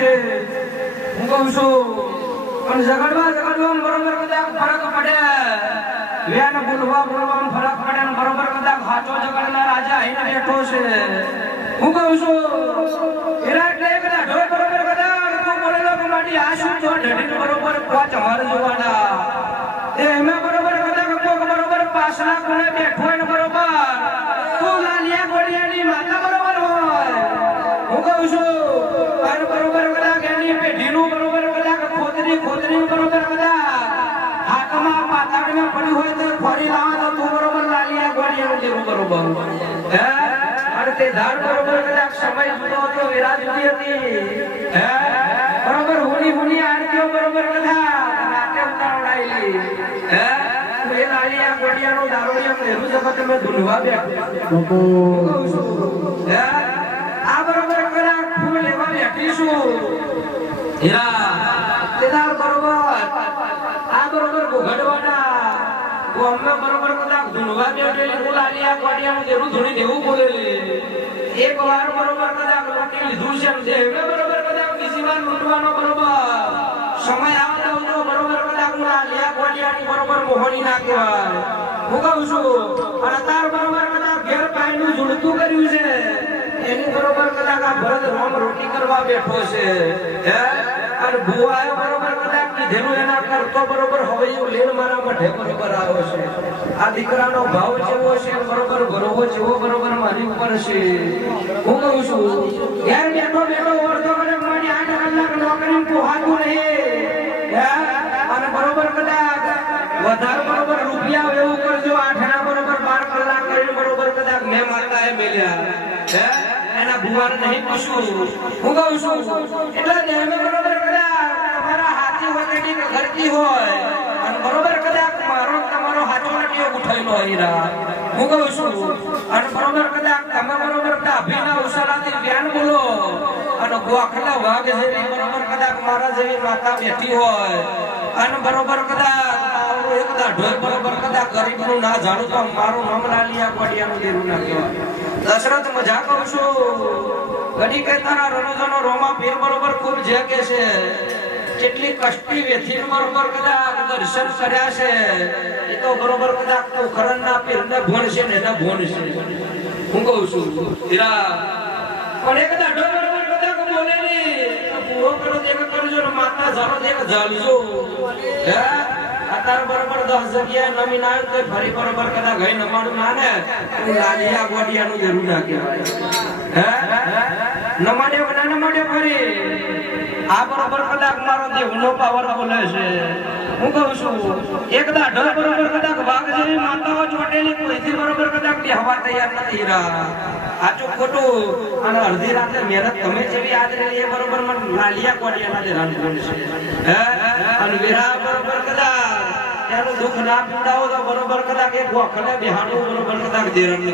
છે હું કહું છું પણ ઝઘડવા બરોબર કદાચ ફરક પડે વેન બોલવા ફરક પડે ને બરોબર કદાચ હાચો ઝઘડનાર રાજા અહીં બેઠો છે હું કહું છું એના એટલે કદાચ ઢોર બરોબર કદાચ તું બોલેલો કે મારી આ શું જો ઢઢીને બરોબર પાંચ હાર જોવાના એમાં બરોબર કદાચ કોક બરોબર પાછલા કોણે બેઠો હોય ને બરોબર તું લાલિયા ગોળિયાની માતા બરોબર હોય હું કહું છું અને બરોબર કદાચ એની પેઢીનું બરોબર કદાચ ખોદરી બરોબર કદાચ હાથમાં પાતાળમાં પડી હોય તો ફરી લાવે તો તું બરોબર લાલિયા ગોળિયાનું જેવું બરોબર હે અને તે ધાર બરોબર કદાચ સમય જુદો હતો વિરાજ જુદી હતી હે બરોબર હુની આરતીઓ બરોબર કદાચ નાટે ઉતાવળાયેલી હે એ લાલિયા ગોળિયાનો દારૂડિયા નેરું જગત મેં ધૂલવા બેઠો હે આ બરોબર કદાચ ફૂલ લેવા બેઠીશું હીરા તેદાર બરોબર આ બરોબર ઘડવાના ગોમને બરોબર કદાચ ધૂલવા બેઠેલી હું લાલિયા ગોળિયાનું જેરું ધૂણી દેવું બોલેલી એક વાર બરોબર કદાચ લોટી લીધું છે દેવે બરોબર કદાચ બીજી વાર લૂંટવાનો બરોબર સમય આવે તો બરોબર કદાચ હું લાલિયા ગોળિયાની બરોબર મોહની ના કહેવાય હું કહું છું અને તાર બરોબર કદાચ ઘેર પાયનું ઝૂલતું કર્યું છે એની બરોબર કદાચ આ ભરત રોમ રોટી કરવા બેઠો છે હે અને ભુવાએ બરોબર કદાચ કીધેલું એના કરતો બરોબર હવે એવું લેન મારા મઢે બરોબર આવ્યો છે આ દીકરાનો ભાવ જેવો છે બરોબર ગરોવો જેવો બરોબર મારી ઉપર છે હું કહું છું ઘેર બેઠો ઓળખો કરે મારી 8 કલાક નોકરી પોહાતું નહીં હે અને બરોબર કદાચ વધારે બરોબર રૂપિયા એવું કરજો 8 ના બરોબર 12 કલાક કરીને બરોબર કદાચ મેં માતાએ મેલ્યા હે એના ભુવાને નહીં પૂછું હું કહું છું એટલે દેવે બરોબર કદાચ તમારા હાથી વગેરે ઘરતી હોય અને બરોબર કદાચ મારો તમારો હાથો લટીઓ ઉઠાયેલો હીરા હું કહું છું અને બરોબર કદાચ તમે બરોબર ડાભીના ઉસાલાથી વ્યાન બોલો અને ગોખલા વાઘ જેવી બરોબર કદાચ મારા જેવી માતા બેઠી હોય અને બરોબર કદાચ એક દાઢો બરોબર કદાચ ગરીબનું ના જાણું તો મારું નામ લાલિયા ગોળિયાનું દેરું ના કહેવાય દશરથ મજા કહું છું ઘડી કે તારા રણોજનો રોમા પીર બરોબર ખૂબ જે કે છે કેટલી કષ્ટી વેથી બરોબર કદાચ દર્શન કર્યા છે એ તો બરોબર કદાચ તો ખરણના પીરને ભણ છે ને એના ભણ છે હું કહું છું હીરા પણ એક દાઢો બરોબર કદાચ બોલેલી પૂરો કરો દેખ કરજો ને માતા જાળો દેખ જાળજો હે અતાર બરોબર 10 જગ્યાએ નમીન આવ્યો તો ફરી બરોબર કદાચ ગઈ નમાડું માને લાલિયા ગોળિયાનું જરૂર ના કહેવાય હે નમાડે ફરી આ બરોબર કદાચ મારો દેવનો પાવર બોલે છે હું કહું છું એક દાઢો બરોબર કદાચ વાઘ જેવી માતાઓ ચોટેલી કોઈથી બરોબર કદાચ બેહવા તૈયાર નથી હીરા આચું ખોટું અને અડધી રાતે મહેનત તમે જેવી આદરેલી એ બરોબર મને લાલિયા ગોળિયાના દે રાંધણ છે હે અને વીરા બરોબર કદાચ એનું દુઃખ ના પીડાવો તો બરોબર કદાચ એક વખતે બેહાડવું બરોબર કદાચ દેરણ